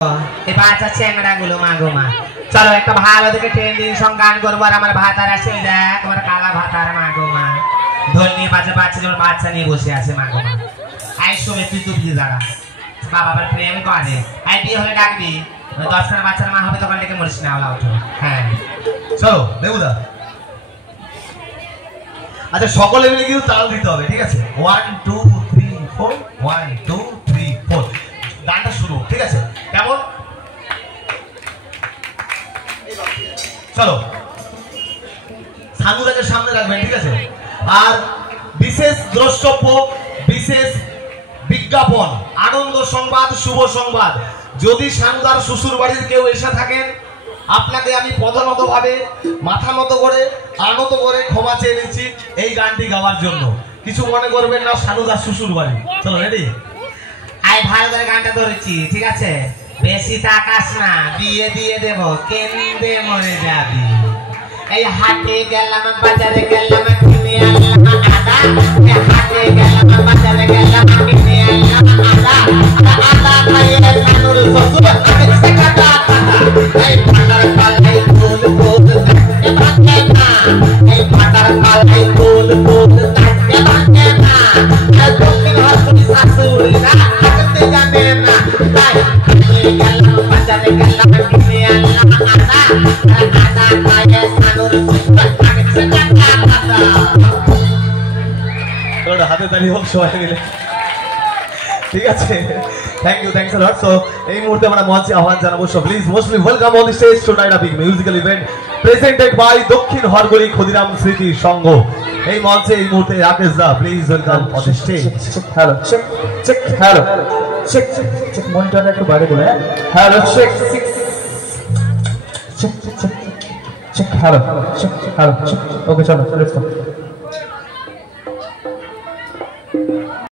এই বাচ্চা চ্যাংড়া গুলো মাগো মা চলো একটা ভালো দেখে ট্রেন্ডিং সং গান করবো আর আমার ভাতার আসে দেখ তোমার কালা ভাতার মাগো মা ঢোল নিয়ে বাচ্চা যেমন বাচ্চা নিয়ে বসে আছে মাগো মা আই শোবে তুই তুই দাঁড়া বাবা আবার প্রেম করে আই বিয়ে হলে ডাকবি 10খানা বাচ্চার মা হবে তখন ডেকে মরিস না ওলা উঠো হ্যাঁ চলো দেবুদা আচ্ছা সকলে মিলে কিন্তু তাল দিতে হবে ঠিক আছে 1 2 3 4 1 2 3 4 গানটা শুরু ঠিক আছে কেমন চলো সানুদাকে সামনে রাখবেন ঠিক আছে আর বিশেষ দ্রষ্টব্য বিশেষ বিজ্ঞাপন আনন্দ সংবাদ শুভ সংবাদ যদি সানুদার শ্বশুর বাড়ির কেউ এসে থাকেন আপনাকে আমি প্রধানত ভাবে মাথা নত করে আনত করে ক্ষমা চেয়ে নিচ্ছি এই গানটি গাওয়ার জন্য কিছু মনে করবেন না সানুদার শ্বশুর বাড়ি চলো রেডি আই ভালো করে গানটা ধরেছি ঠিক আছে বেশি তাকাস না দিয়ে দিয়ে দেব কেন্দে মরে যাবি এই হাটে গেলাম বাজারে গেলাম কিনে আনলাম আদা হাটে গেলাম বাজারে গেলাম কিনে আনলাম আদা খাইয়ে কানুর শ্বশুর আইছে কাটা এই ফাটার পালাই ফুল ফুল তাকে বাঁকে না এই ফাটার পালাই ফুল ফুল তাকে বাঁকে না আর দক্ষিণ হস্তি শাশুড়িরা আগতে জানে না তাই গেলাম বাজারে গেলাম কিনে আনলাম আদা আদা খাইয়ে কানুর শ্বশুর আইছে কাটা তোর হাতে তালি হোক সবাই মিলে ঠিক আছে থ্যাংকস আ লট সো এই মুহূর্তে আমরা মঞ্চে আহ্বান জানাবো so please mostly welcome on the stage tonight a big musical event presented by Dakshin Hargari Kshudiram Smriti Sangha এই মঞ্চে এই মুহূর্তে Rakesh da please welcome on the stage hello check hello check মনিটরটা একটু বাইরে বলে হ্যালো চেক হ্যালো ওকে চলো লেটস গো